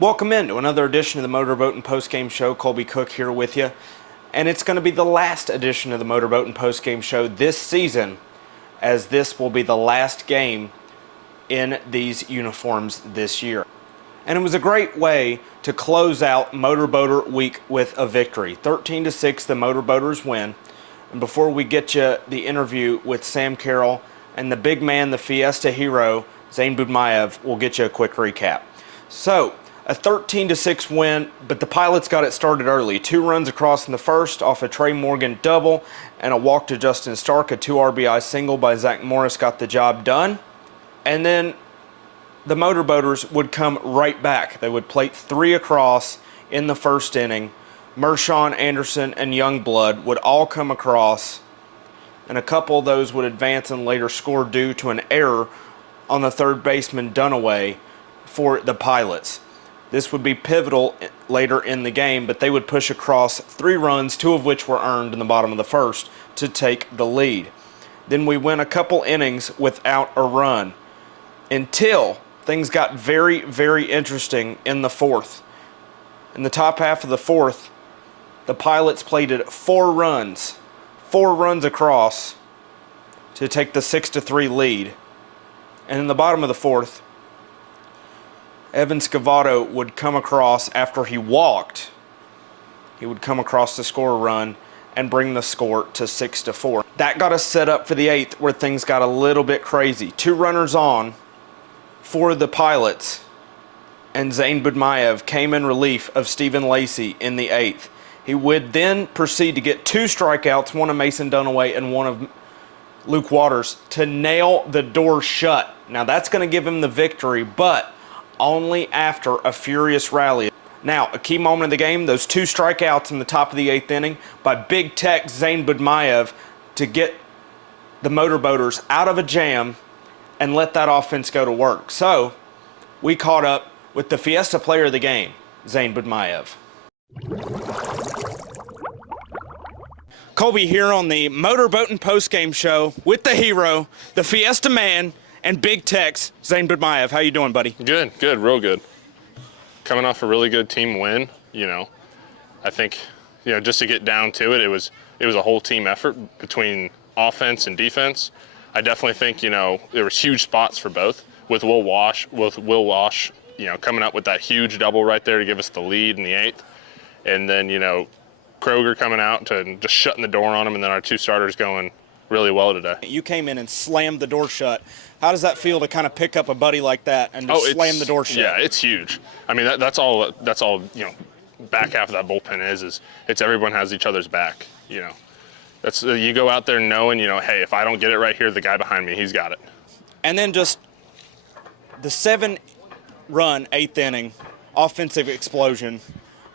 Welcome into another edition of the Motorboatin Postgame Show. Colby Cook here with you. And it's going to be the last edition of the Motorboatin Postgame Show this season, as this will be the last game in these uniforms this year. And it was a great way to close out Motorboater Week with a victory. 13-6, the Motorboaters win. And before we get you the interview with Sam Carel and the big man, the Fiesta hero, Zane Badmaev, we'll get you a quick recap. So, a 13-6 win, but the Pilots got it started early. 2 runs across in the first off a Trey Morgan double and a walk to Justin Stark. A 2 RBI single by Zach Morris got the job done. And then the Motorboaters would come right back. They would plate 3 across in the first inning. Mershon, Anderson, and Youngblood would all come across, and a couple of those would advance and later score due to an error on the third baseman Dunaway for the Pilots. This would be pivotal later in the game, but they would push across 3 runs, 2 of which were earned in the bottom of the first, to take the lead. Then we went a couple innings without a run until things got very, very interesting in the fourth. In the top half of the fourth, the Pilots plated 4 runs across to take the 6-3 lead. And in the bottom of the fourth, Evan Scavato would come across after he walked. He would come across to score a run and bring the score to 6-4. That got us set up for the 8th, where things got a little bit crazy. 2 runners on for the Pilots, and Zane Badmaev came in relief of Stephen Lacey in the 8th. He would then proceed to get 2 strikeouts, one of Mason Dunaway and one of Luke Waters, to nail the door shut. Now that's going to give him the victory, but only after a furious rally. Now, a key moment of the game, those 2 strikeouts in the top of the 8th inning by Big Tech Zane Badmaev to get the Motorboaters out of a jam and let that offense go to work. So, we caught up with the Fiesta player of the game, Zane Badmaev. Colby here on the Motorboatin Postgame Show with the hero, the Fiesta man, and Big Tech's Zane Badmaev. How you doing, buddy? Good, real good. Coming off a really good team win, I think, just to get down to it, it was a whole team effort between offense and defense. I definitely think, there was huge spots for both, with Will Wash, coming up with that huge double right there to give us the lead in the 8th. And then, Kroger coming out to just shutting the door on him, and then our 2 starters going really well today. You came in and slammed the door shut. How does that feel to kind of pick up a buddy like that and just slam the door shut? Yeah, it's huge. I mean, that's all, back half of that bullpen is it's everyone has each other's back, That's you go out there knowing, hey, if I don't get it right here, the guy behind me, he's got it. And then just the 7-run 8th inning offensive explosion,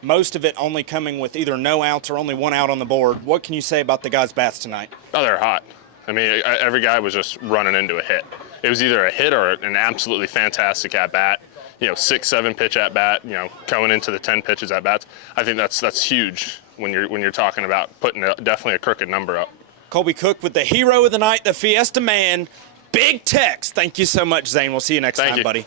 most of it only coming with either no outs or only 1 out on the board. What can you say about the guys' bats tonight? Oh, they're hot. I mean, every guy was just running into a hit. It was either a hit or an absolutely fantastic at-bat, 6-7 pitch at-bat, going into the 10 pitches at-bats. I think that's huge when you're talking about putting definitely a crooked number up. Colby Cook with the hero of the night, the Fiesta man, Big Tex. Thank you so much, Zane. We'll see you next time, buddy.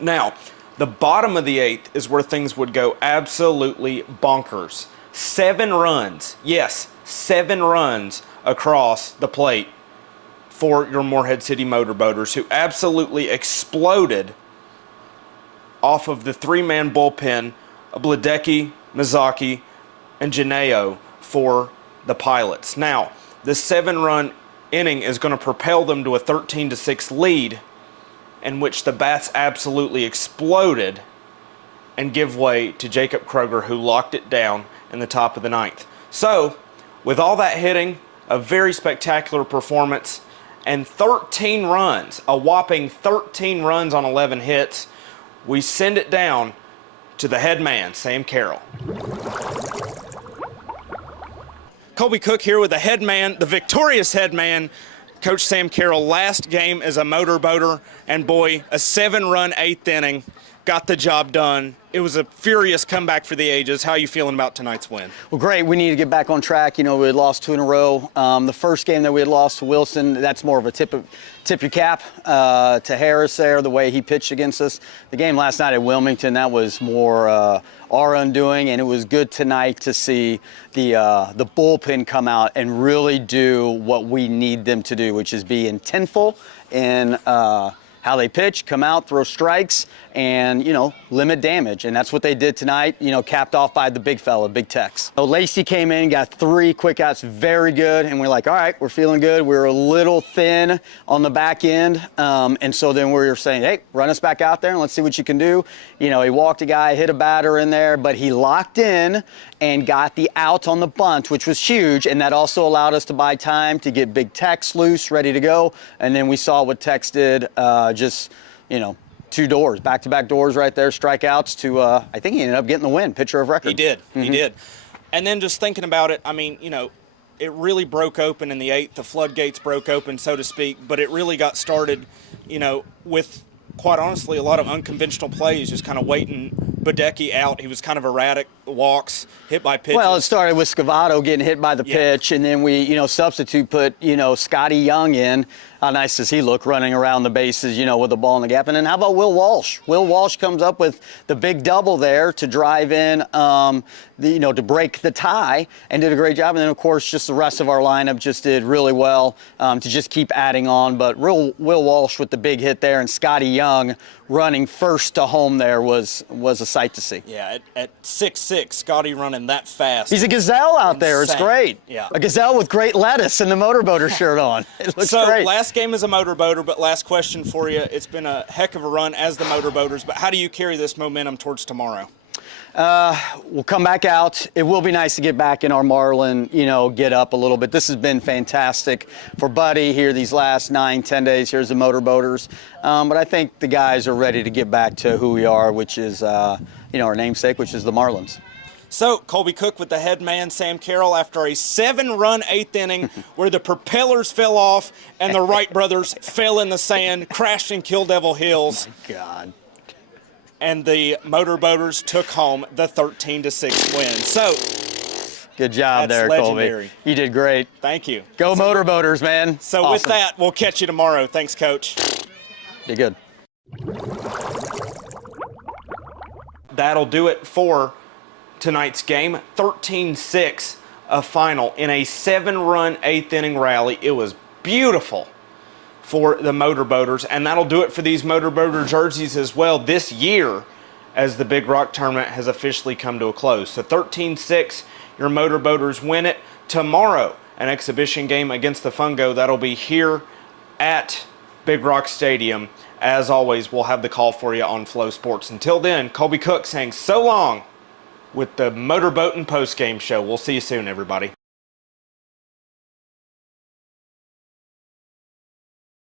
Now, the bottom of the 8th is where things would go absolutely bonkers. 7 runs, yes, 7 runs across the plate for your Morehead City Motorboaters, who absolutely exploded off of the 3-man bullpen of Bledecki, Mizaki, and Janeo for the Pilots. Now, this 7-run inning is going to propel them to a 13-6 lead, in which the bats absolutely exploded and give way to Jacob Kroger, who locked it down in the top of the 9th. So, with all that hitting, a very spectacular performance, and 13 runs, a whopping 13 runs on 11 hits, we send it down to the head man, Sam Carel. Colby Cook here with the head man, the victorious head man, Coach Sam Carel. Last game as a motorboater, and boy, a 7-run 8th inning. got the job done. It was a furious comeback for the ages. How are you feeling about tonight's win? Well, great. We need to get back on track. You know, we had lost 2 in a row. The first game that we had lost to Wilson, that's more of a tip your cap to Harris there, the way he pitched against us. The game last night at Wilmington, that was more our undoing, and it was good tonight to see the bullpen come out and really do what we need them to do, which is be intentful in how they pitch, come out, throw strikes, and, you know, limit damage. And that's what they did tonight, you know, capped off by the big fella, Big Tex. So Lacey came in, got 3 quick outs, very good. And we're like, all right, we're feeling good. We're a little thin on the back end. And so then we were saying, hey, run us back out there and let's see what you can do. You know, he walked a guy, hit a batter in there, but he locked in and got the out on the bunt, which was huge. And that also allowed us to buy time to get Big Tex loose, ready to go. And then we saw what Tex did, just, you know, 2 doors, back-to-back doors right there, strikeouts to, I think he ended up getting the win, pitcher of record. He did, he did. And then just thinking about it, I mean, you know, it really broke open in the 8th. The floodgates broke open, so to speak, but it really got started, you know, with, quite honestly, a lot of unconventional plays, just kind of waiting Badecki out. He was kind of erratic, walks, hit by pitches. Well, it started with Scavato getting hit by the pitch, and then we, you know, put, you know, Scotty Young in. How nice does he look running around the bases, you know, with the ball in the gap? And then how about Will Walsh? Will Walsh comes up with the big double there to drive in, you know, to break the tie, and did a great job. And then, of course, just the rest of our lineup just did really well to just keep adding on. But Will Walsh with the big hit there, and Scotty Young running first to home there was a sight to see. Yeah, at 6'6", Scotty running that fast. He's a gazelle out there. It's great. Yeah. A gazelle with great lettuce and the Motorboater shirt on. It looks so, great. Last game as a Motorboater, but last question for you. It's been a heck of a run as the Motorboaters, but how do you carry this momentum towards tomorrow? We'll come back out. It will be nice to get back in our Marlin, you know, get up a little bit. This has been fantastic for Buddy here these last 9-10 days here as the Motorboaters. But I think the guys are ready to get back to who we are, which is, you know, our namesake, which is the Marlins. So, Colby Cook with the head man, Sam Carel, after a 7-run 8th inning where the propellers fell off and the Wright brothers fell in the sand, crashed in Kill Devil Hills. Oh, my God. And the Motorboaters took home the 13-6 win. So, good job there, legendary. Colby. You did great. Thank you. Go Motorboaters, man. So awesome. With that, we'll catch you tomorrow. Thanks, Coach. Be good. That'll do it for tonight's game. 13-6, a final in a 7-run 8th inning rally. It was beautiful for the Motorboaters, and that'll do it for these Motorboater jerseys as well this year as the Big Rock Tournament has officially come to a close. So 13-6, your Motorboaters win it. Tomorrow, an exhibition game against the Fungo. That'll be here at Big Rock Stadium. As always, we'll have the call for you on Flow Sports. Until then, Colby Cook saying so long with the Motorboatin postgame show. We'll see you soon, everybody.